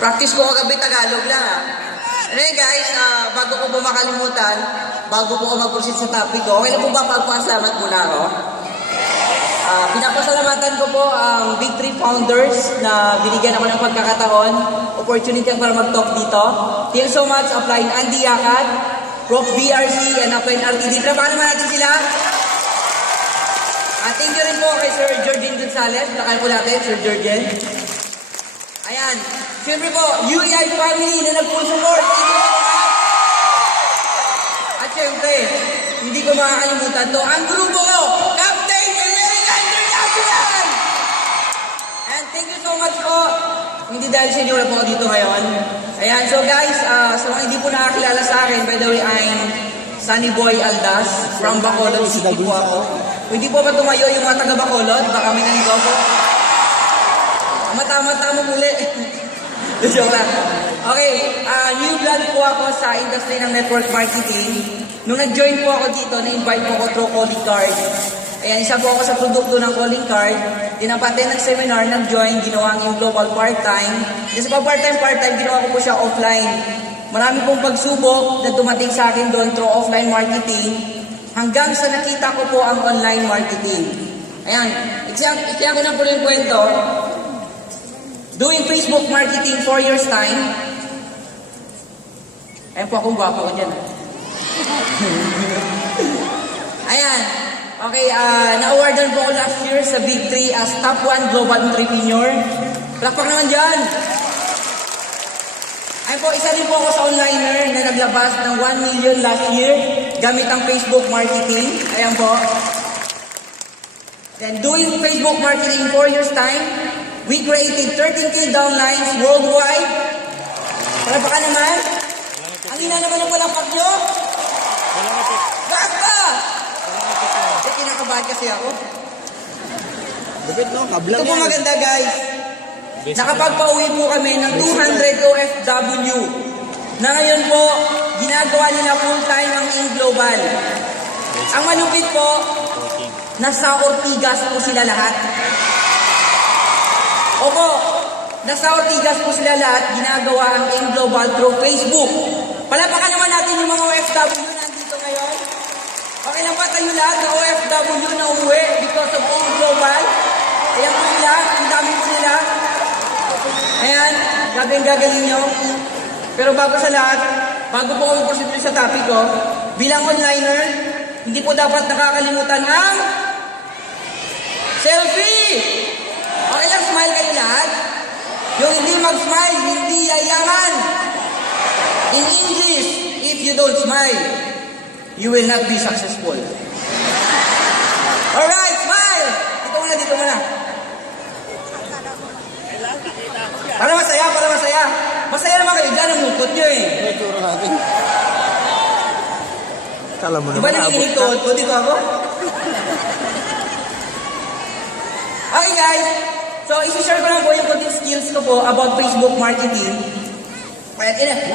Practice ko kagabi Tagalog lang ha. Anyway guys, bago ko po makalimutan, bago po ako mag-proceed sa topic ko, okay na po ba pagpasalamat muna ako? Pinapasalamatan ko po ang Big 3 founders na binigyan ako ng pagkakataon, opportunity para mag-talk dito. Thank you so much, Upline Andy Yakat, Prof. BRC, and Upline RTD. Trabahan naman natin sila. Thank you rin po kay Sir Georgine Gonzalez. Lakay po natin, Sir Georgine. Ayan. Siyempre po, UEI family na nag-full support. At siyempre, hindi ko makakalimutan to, ang grupo ko, Captain America International! And thank you so much po. Hindi dahil sa inyo na po ako dito ngayon. Ayan, so guys, sa mga hindi po nakakilala sa akin, by the way, I'm Sunny Boy Aldas from Bacolod City po ako. Kung hindi po ba tumayo yung mga taga Bacolod, baka may naligaw po. Tama muli. Joke lang. Okay, new blood po ako sa industry ng network marketing. Nung nag-join po ako dito, na-invite po ako through calling card. Ayan, isa po ako sa produkto ng calling card. Dinapatay ng seminar, nag-join, ginawa yung global part-time. Kasi pa part-time, ginawa ko po siya offline. Marami pong pagsubok na dumating sa akin doon through offline marketing hanggang sa nakita ko po ang online marketing. Ayan, ikiyan ko na po yung kwento. Doing Facebook marketing 4 years time. Ayan po akong gwapo ko dyan. Ayan. Okay, na-awardan po ako last year sa Big 3 as Top 1 Global Entrepreneur. Plakpak naman dyan. Ayan po, isa rin po ako sa onliner na naglabas ng 1 million last year gamit ang Facebook marketing. Ayan po. Then doing Facebook marketing 4 years time, we created 13K downlines worldwide. Para baka naman, ang ina naman ng palakpak nyo. Bakit ba? Kasi kinakabahan kasi ako. Ito po maganda guys. Nakapagpauwi po kami ng 200 OFW na ngayon po, ginagawa nila full-time ang In-Global. Ang malupit po, nasa Ortigas po sila lahat. Opo, nasa Ortigas po sila lahat, ginagawa ang In-Global through Facebook. Palapakan naman natin yung mga OFW na nandito ngayon. Okay lang ba tayo lahat na OFW na umuwi because of In-Global? Ayan po sila, ang dami po nila. Ayan, gagaling nyo. Pero bago sa lahat, bago po kami proceed sa topic ko, bilang onliner, hindi po dapat nakakalimutan ang selfie! Okay lang, smile kayo lahat. Yung hindi mag-smile, hindi yayaman. In English, if you don't smile, you will not be successful. Alright, smile! Dito muna. Para masaya. Masaya naman kayo dyan, ang lungkot nyo eh. Kala mo diba nanginginig tuhod ko? Dito ako? Okay guys, so isi-share ko lang po yung konting skills ko po about Facebook marketing.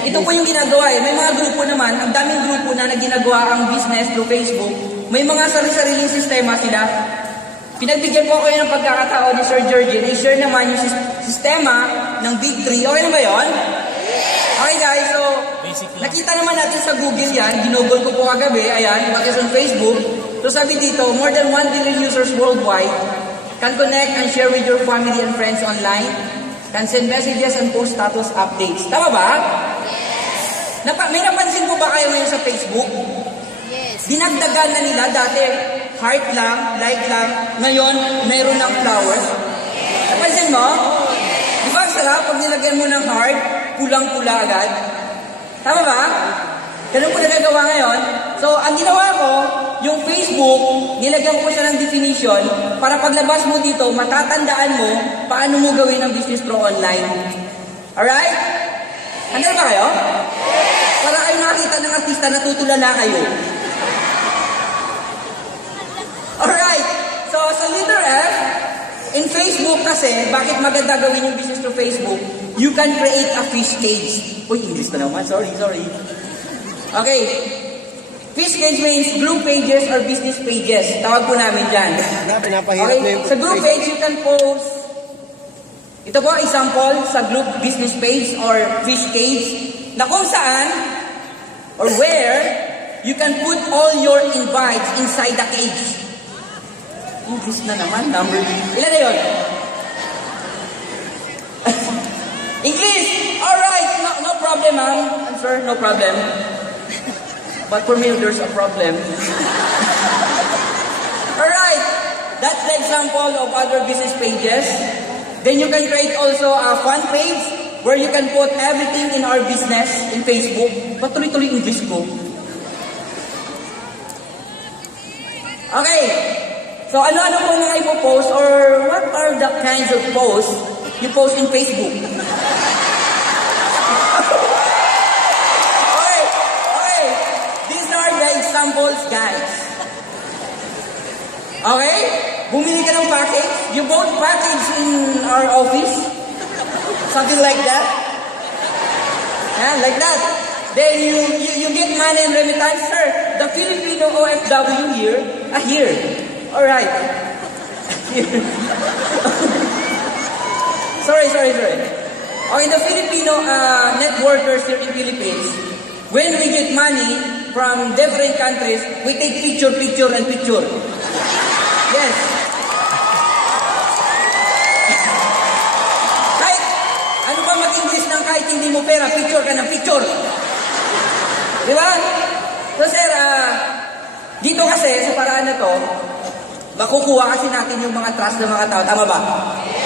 Ito po yung ginagawa eh. May mga grupo naman, ang daming grupo na ginagawa ang business through Facebook. May mga sarili-sariling sistema sila. Pinagbigyan po kayo ng pagkakataon ni Sir Georgine, i-share naman yung sistema ng Big 3. Okay na ba yun? Okay guys, so nakita naman natin sa Google yan, ginugol ko po kagabi, ayan, pati sa Facebook. So sabi dito, more than 1 billion users worldwide can connect and share with your family and friends online, can send messages and post status updates. Tama ba? Yes. May napansin po ba kayo ngayon sa Facebook? Yes. Dinagdagan na nila dati, heart lang, like lang, ngayon, mayroon ng flowers. Napansin mo? Di ba ang sarap pag nilagyan mo ng heart, pulang-pula agad? Tama ba? Ganun po nagagawa ngayon. So, ang ginawa ko, yung Facebook, nilagyan ko siya ng definition para paglabas mo dito, matatandaan mo paano mo gawin ang business pro online. Alright? Handa ba kayo? Para kayo nakakita ng artista, natutulala kayo. Alright, so sa letter F, in Facebook kasi, bakit maganda gawin yung business through Facebook? You can create a fish cage. Uy, English na naman. Sorry. Okay. Fish cage means group pages or business pages. Tawag po namin dyan. Okay, sa group page, you can post Ito po example sa group business page or fish cage na kung saan or where you can put all your invites inside the cage. English na naman, number. Ilan na yun? English! Alright, no problem, ma'am. I'm sure, no problem. But for me, there's a problem. Alright, that's the example of other business pages. Then you can create also a fun page where you can put everything in our business in Facebook. Ba't tuloy-tuloy English ko? Okay, so ano-ano po mga ipopost or what are the kinds of posts you post in Facebook? Okay, these are the examples, guys. Okay? Bumili ka ng package. You bought package in our office. Something like that. Yeah, like that. Then you get money and remittance. Sir, the Filipino OFW here. Here. Alright. Sorry. Okay, the Filipino networkers here in Philippines, when we get money from different countries, we take picture. Yes. Kahit, ano ba mag-English ng kahit hindi mo pera, picture ka ng picture. Di ba? So sir, dito kasi, sa paraan na to, makukuha kasi natin yung mga trust ng mga tao. Tama ba?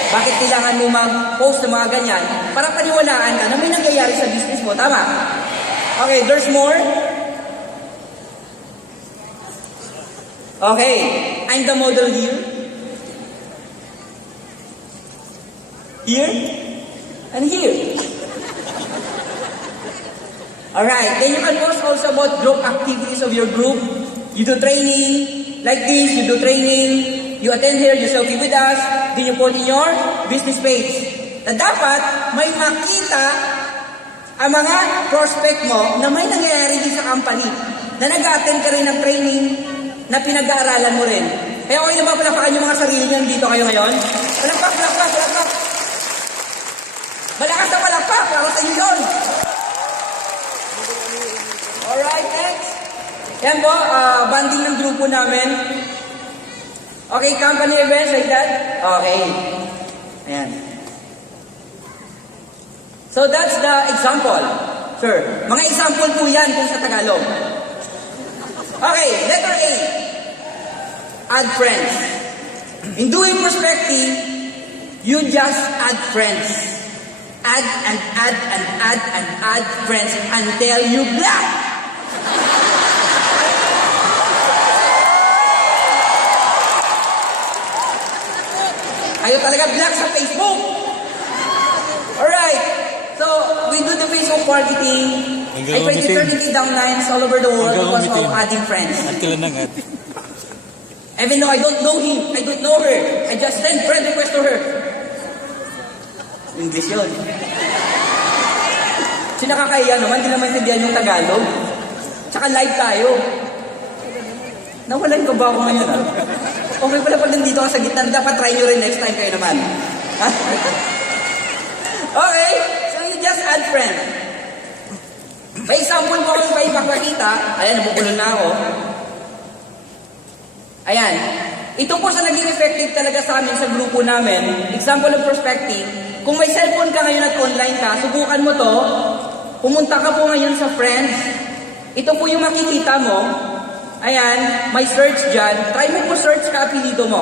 Bakit kailangan mo mag-post ng mga ganyan? Para paniwalaan ka na may nangyayari sa business mo. Tama? Okay, there's more. Okay, I'm the model here. Here. And here. Alright, then you can post also about group activities of your group. You do training, like this, you do training, you attend here, you selfie with us, then you put in your business page. Na dapat may makita ang mga prospect mo na may nangyayari din sa company. Na nag-attend ka rin ng training na pinag-aaralan mo rin. Kaya okay na ba palapakan yung mga sarili niyo dito kayo ngayon? Palakpak! Malakas na palakpak! Para sa inyo yun! Alright, next. Yan po, banding ng grupo namin. Okay, company events like that? Okay. Ayan. So that's the example. Sure. Mga example po yan kung sa Tagalog. Okay, letter A. Add friends. In doing prospecting, you just add friends. Add friends until you block. Ayaw talaga block sa Facebook. Alright. So, we do the Facebook marketing. I created 30 downlines all over the world because of adding friends. Even though I don't know him, I don't know her, I just send friend request to her. English yun. Sinakakaya naman, hindi naman intindihan yung Tagalog. Tsaka live tayo. Nawalan ko ba ako ngayon Okay pala pag nandito ka sa gitna, dapat try nyo rin next time kayo naman. Okay, so you just add friend. May example ko kung kayo ipapakita. Ayan, nabubulol na ako. Ayan. Ito po sa naging effective talaga sa amin sa grupo namin. Example of prospecting. Kung may cellphone ka ngayon at online ka, subukan mo to. Pumunta ka po ngayon sa friends. Ito po yung makikita mo. Ayan, may search dyan. Try mo po search ka apelido mo.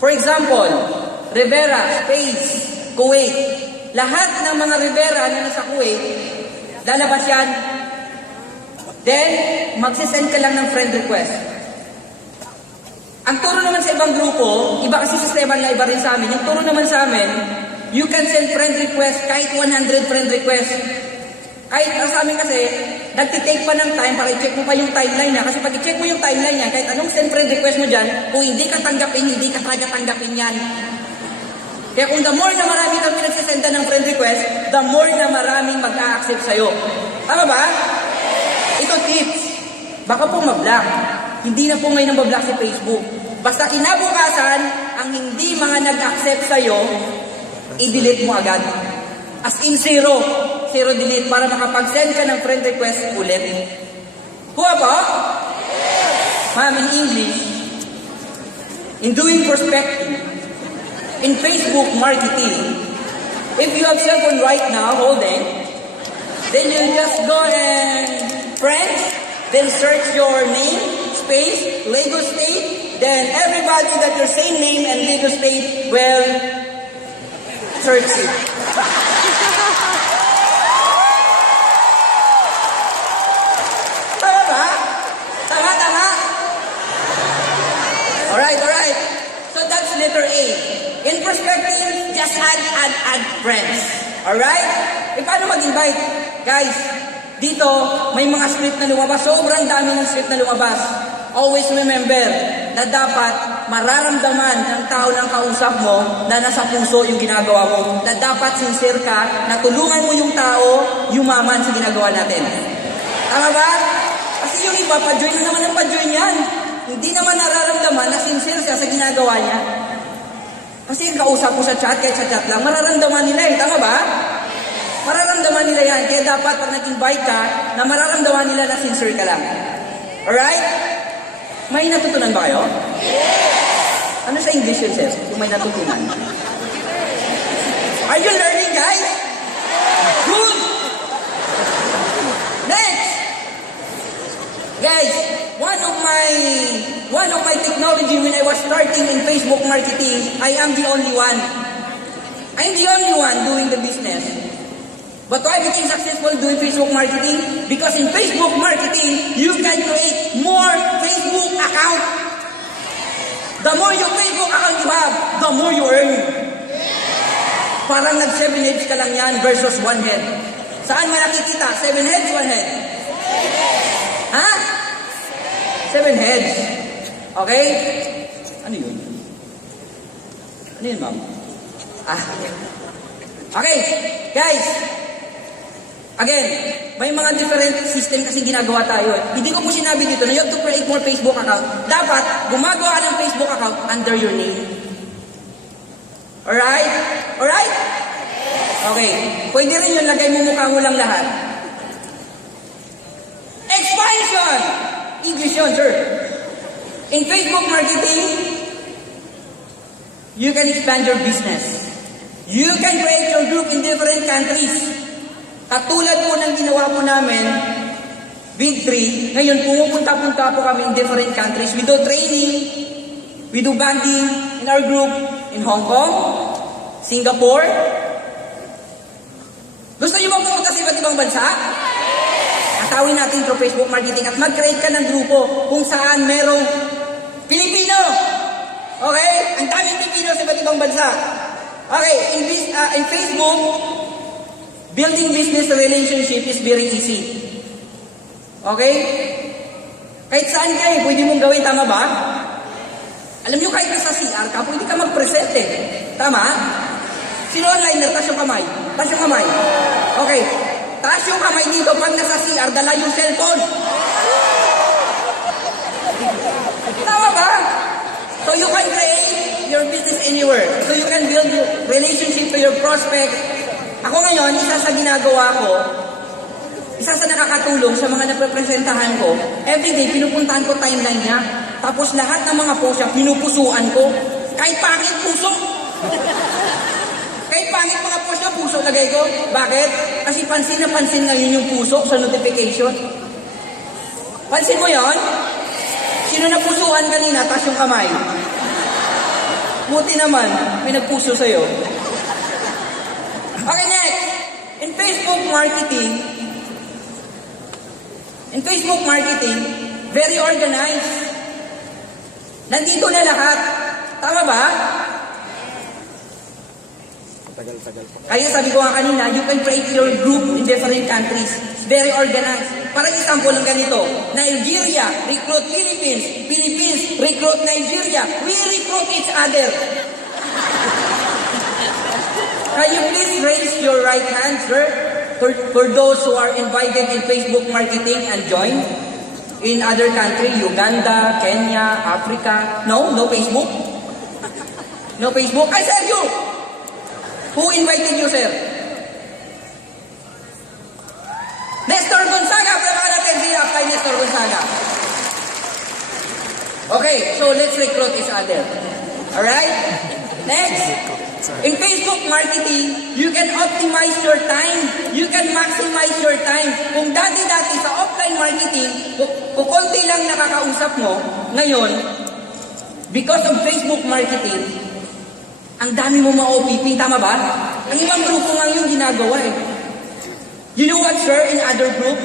For example, Rivera, space, Kuwait. Lahat ng mga Rivera na nasa Kuwait, lalabas yan. Then, magsisend ka lang ng friend request. Ang turo naman sa ibang grupo, iba kasi sistema nila, iba rin sa amin. Yung turo naman sa amin, you can send friend request kahit 100 friend request. Kahit sa amin kasi, nagtitake pa ng time para i-check mo pa yung timeline niya. Kasi pag i-check mo yung timeline niya, kahit anong send friend request mo dyan, kung hindi ka tanggapin, hindi ka talaga tanggapin yan. Kaya kung the more na marami kang pinagsisenda ng friend request, the more na maraming mag-a-accept sa'yo. Tama ba? Ito tips. Baka po mag-block. Hindi na po ngayon ang mag-block si Facebook. Basta kinabukasan, ang hindi mga nag-accept sa'yo, i-delete mo agad. As in zero. Zero delete para makapag-send ka ng friend request ulit. Kuha po? Ma'am, in English, in doing prospecting, in Facebook marketing, if you have cell phone right now, holding, then you just go and friends, then search your name, space, Lagos State, then everybody that your same name and Lagos State will search you. Tama ba? Tama? Alright. So that's letter A. In prospecting, just add friends. Alright? E paano mag-invite? Guys, dito, may mga script na lumabas. Sobrang dami ng script na lumabas. Always remember na dapat mararamdaman ng tao ng kausap mo na nasa puso yung ginagawa mo. Na dapat sincere ka, na tulungan mo yung tao, yumaman sa ginagawa natin. Tama ba? Kasi yung iba, pa-join na naman ang pa-join yan. Hindi naman nararamdaman na sincere siya sa ginagawa niya. Kasi yung kausap mo sa chat, kahit sa chat lang, mararamdaman nila eh. Tama ba? Mararamdaman nila yan. Kaya dapat pag nag-invite ka, na mararamdaman nila na sincere ka lang. Alright? May natutunan ba kayo? Yes! Ano sa English yun, sir? Kung may natutunan. Are you learning, guys? Good! Next! Guys, one of my technology when I was starting in Facebook marketing, I am the only one. I'm the only one doing the business. But why I became successful doing Facebook marketing? Because in Facebook marketing, you can create more Facebook account. The more your Facebook account you have, the more you earn. Parang nag 7 heads ka lang yan versus 1 head. Saan mo nakikita? 7 heads, 1 head? Ha? 7 heads. Okay? Ano yun? Ano yun, ma'am? Okay, guys. Again, may mga different system kasi ginagawa tayo. Hindi ko po sinabi dito na you have to create more Facebook account. Dapat, gumagawa ka ng Facebook account under your name. Alright? Alright? Okay. Pwede rin yun, lagay mo mukha mo lang lahat. Expansion! English yun, sir. In Facebook marketing, you can expand your business. You can create your group in different countries. Katulad po ng ginawa po namin, Big 3, ngayon pumupunta-punta po kami in different countries. We do training, we do banding in our group in Hong Kong, Singapore. Gusto niyo ba pumunta sa iba't ibang bansa? Atawin natin through Facebook marketing at mag-create ka ng grupo kung saan merong Pilipino. Okay? Ang daming Pilipino sa iba't ibang bansa. Okay, in Facebook, building business relationship is very easy. Okay? Kahit saan kayo, pwede mong gawin, tama ba? Alam nyo, kahit nasa CR ka, pwede ka mag-present eh. Tama? Sino onliner? Taas yung kamay. Taas yung kamay. Okay. Taas yung kamay dito pag nasa CR, dala yung cellphone. Tama ba? So you can create your business anywhere. So you can build your relationship to your prospect. Ako ngayon, isa sa ginagawa ko, isa sa nakakatulong sa mga naprepresentahan ko, everyday, pinupuntahan ko timeline niya. Tapos lahat ng mga post niya, pinupusuan ko. Kahit pangit puso. Kahit pangit mga post niya, puso lagay ko. Bakit? Kasi pansin na pansin ngayon yung puso sa notification. Pansin mo yon? Sino napusuan kanina, tas yung kamay? Buti naman, may nagpuso sa'yo. Okay, next. In Facebook marketing, very organized. Nandito na lahat. Tama ba? Tagal pa. Kaya sabi ko nga kanina, you can create your group in different countries. Very organized. Parang example ng ganito. Nigeria, recruit Philippines. Philippines, recruit Nigeria. We recruit each other. Can you please raise your right hand, sir? For those who are invited in Facebook marketing and join in other country, Uganda, Kenya, Africa. No Facebook? No Facebook? I said you! Who invited you, sir? Nestor Gonzaga, palamakan natin siya kay Nestor Gonzaga. Okay, so let's recruit each other. Alright? Next. In Facebook marketing, you can optimize your time. You can maximize your time. Kung dati-dati sa offline marketing, kung konti lang nakakausap mo, ngayon, because of Facebook marketing, ang dami mo ma-OPP, tama ba? Ang ibang grupo nga yung ginagawa eh. You know what, sir, in other group?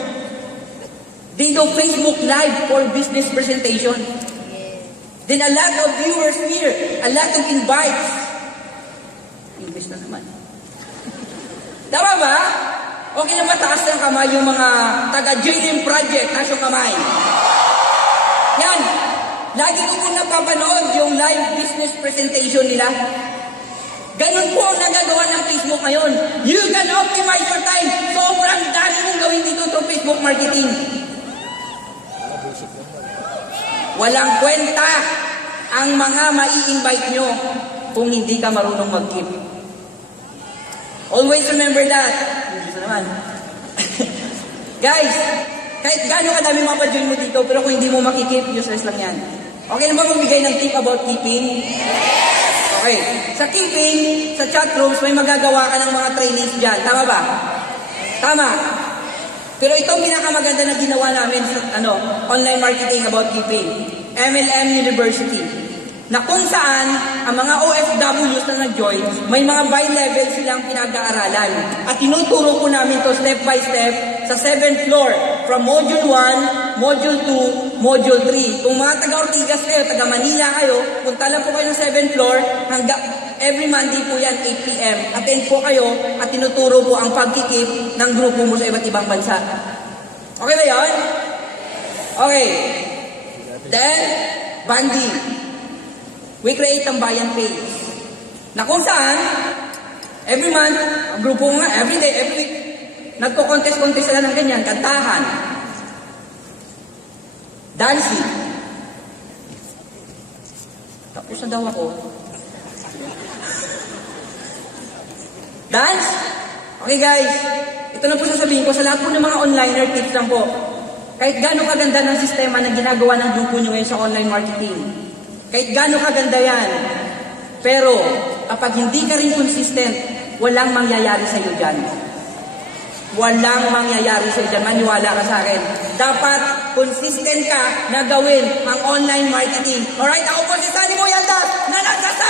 They do Facebook Live for business presentation. Then a lot of viewers here, a lot of invites. English na naman. Tama ba? Okay na ba taas ng kamay yung mga taga-JM Project, taas yung kamay? Yan. Lagi ko po napapanood yung live business presentation nila. Ganun po ang nagagawa ng Facebook ngayon. You can optimize your time. Sobrang dami mong gawin dito through Facebook marketing. Walang kwenta ang mga mai-invite nyo kung hindi ka marunong mag-keep. Always remember that. Hindi naman. Guys, kahit gano'ng kadami mapajoin mo dito, pero kung hindi mo makikip, useless lang yan. Okay na ba magbigay ng tip about keeping? Okay. Sa keeping, sa chat rooms, may magagawa ka ng mga trainees dyan. Tama ba? Tama. Pero ito ang pinakamaganda na ginawa namin sa online marketing about keeping. MLM University. Na kung saan, ang mga OFWs na nag-join, may mga bi-level silang pinag-aaralan. At tinuturo po namin to step by step sa 7th floor. From Module 1, Module 2, Module 3. Kung mga taga-Ortigas kayo, taga-Manila kayo, punta lang po kayo ng 7th floor, every Monday po yan, 8 p.m. Attend po kayo at tinuturo po ang pagkikip ng grupo mo sa iba't ibang bansa. Okay ba yun? Okay. Then, banding. We create ang bayan page. Na kung saan, every month, ang grupo nga, every day, every week, nagko-contest-contest sila ng ganyan, kantahan, dancing. Tapos na daw ako. Dance? Okay guys, ito na po sasabihin ko sa lahat po ng mga onliner, tips lang po. Kahit gano'ng kaganda ng sistema na ginagawa ng grupo nyo ngayon sa online marketing, kahit gano'ng kaganda yan, pero kapag hindi ka rin consistent, walang mangyayari sa iyo dyan. Walang mangyayari sa iyo dyan. Maniwala ka sa akin. Dapat consistent ka na gawin ang online marketing. Alright, ako po si Sunny Boy Aldas na nagsasabi